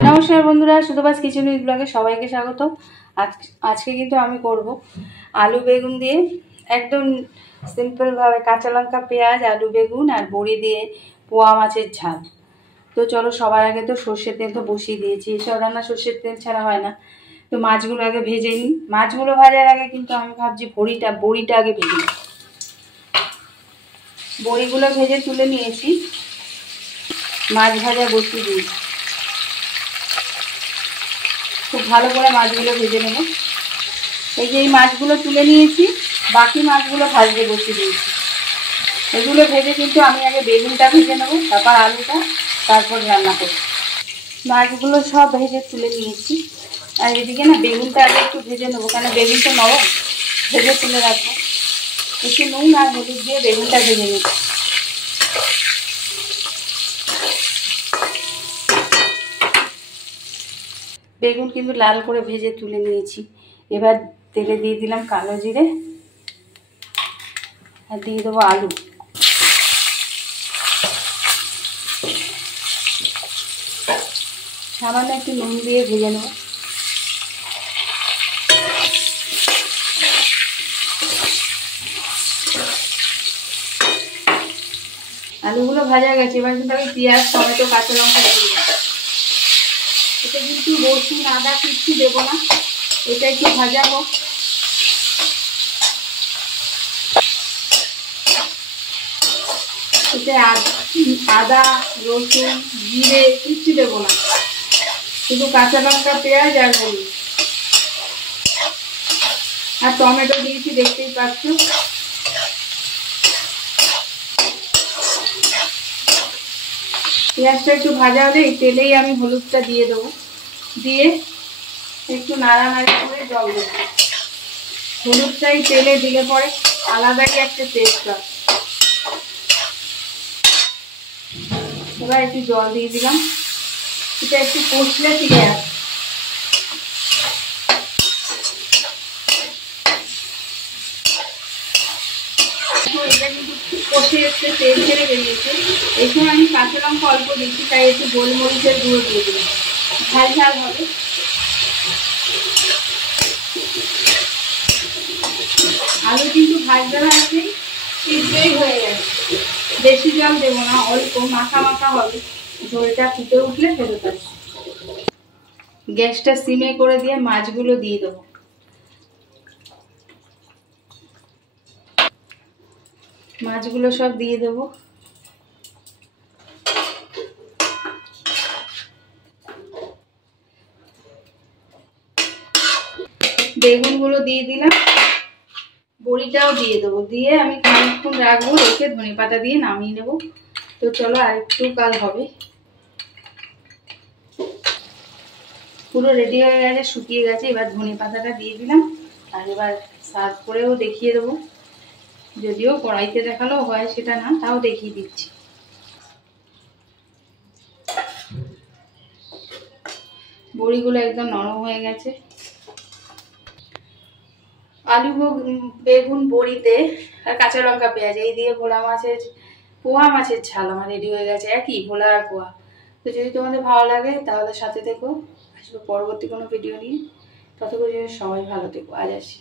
নমস্কার বন্ধুরা, সুতোবাজ kitchen with ব্লগে সবাইকে স্বাগত। আজকে কিন্তু আমি করব আলু বেগুন দিয়ে একদম সিম্পলভাবে কাঁচা লঙ্কা, পেঁয়াজ, আলু বেগুন আর বড়ি দিয়ে পোয়া মাছের ঝাল। তো চলো, সবার আগে তো সর্ষের তেল তো বসিয়ে দিয়েছি। এসব রান্না সর্ষের তেল ছাড়া হয় না। তো মাছগুলো আগে ভেজে নিই। মাছগুলো ভাজার আগে কিন্তু আমি ভাবছি বড়িটা আগে ভেজে নিই। বড়িগুলো ভেজে তুলে নিয়েছি, মাছ ভাজা বসিয়ে দিয়েছি। খুব ভালো করে মাছগুলো ভেজে নেব। এই যে এই মাছগুলো তুলে নিয়েছি, বাকি মাছগুলো ভাজতে বসিয়ে দিয়েছি। এগুলো ভেজে কিন্তু আমি আগে বেগুনটা ভেজে নেবো, তারপর আলুটা, তারপর রান্না করব। মাছগুলো সব ভেজে তুলে নিয়েছি, আর এদিকে না বেগুনটা আগে একটু ভেজে নেবো, কেন বেগুনটা নরম, ভেজে তুলে রাখবো। একটু নুন আর হলুদ দিয়ে বেগুনটা ভেজে নেব। বেগুন কিন্তু লাল করে ভেজে তুলে নিয়েছি। এবার তেলে দিয়ে দিলাম কালো জিরে, আর দিয়ে দেবো আলু। সামান্য একটু নুন দিয়ে ভেজে নেব। আলুগুলো ভাজা গেছে, এবার কিন্তু আমি পেঁয়াজ, টমেটো, কাঁচা লঙ্কা দিয়ে দিলাম। এটা কিন্তু রসুন, আদা কিচ্ছু দেবো না, এটা একটু ভাজা হোক। এতে আদা, রসুন, জিরে কিচ্ছু দেবো না, শুধু কাঁচা লঙ্কা, পেঁয়াজ আর হলুদ আর টমেটো দিয়েছি, দেখতেই পাচ্ছ। পেঁয়াজটা একটু ভাজা হলে এই তেলেই আমি হলুদটা দিয়ে দেবো, দিয়ে একটু নাড়ানাড়ি করে জল দেবো। হলুদটাই তেলে দিলে পরে আলাদাই একটা টেস্ট হয়। এবার একটু জল দিয়ে দিলাম, এটা একটু কষলে ঠিক আছে। এটা কিন্তু কষে এসছে, তেল ছেড়ে বেরিয়েছে। এই সময় আমি কাঁচা লঙ্কা অল্প দিচ্ছি, তাই একটু গোলমরিচের গুঁড়ো দিয়ে দিলাম, ঝাল ঝাল হবে। আলু কিন্তু ভাজতে ভাজতেই সিদ্ধই হয়ে গেছে, বেশি জল দেবো না, অল্প মাখা মাখা হবে। ঝোলটা ফুটে উঠলে ফেরত আসবে। গ্যাসটা সিমে করে দিয়ে মাছগুলো দিয়ে দেবো। মাছগুলো সব দিয়ে দেবো। বেগুনগুলো দিয়ে দিলাম, বড়িটাও দিয়ে দেবো, দিয়ে আমি খানিকক্ষণ রাখবো, রেখে ধনেপাতা দিয়ে নামিয়ে নেব। তো চলো, আরেকটু কাল হবে। পুরো রেডি হয়ে গেছে, শুকিয়ে গেছে। এবার ধনেপাতাটা দিয়ে দিলাম, আর এবার সার্ভ করেও দেখিয়ে দেবো। যদিও কড়াইতে দেখালেও হয়, সেটা না, তাও দেখিয়ে দিচ্ছি। বড়িগুলো একদম নরম হয়ে গেছে। আলু বেগুন বড়িতে আর কাঁচা লঙ্কা, পেঁয়াজ এই দিয়ে পোয়া মাছের ঝাল আমার রেডি হয়ে গেছে। একই ভোলা আর পোয়া। তো যদি তোমাদের ভালো লাগে তাহলে সাথে থেকো, আসবো পরবর্তী কোনো ভিডিও নিয়ে। ততক্ষণ সবাই ভালো থেকো, আজ আসি।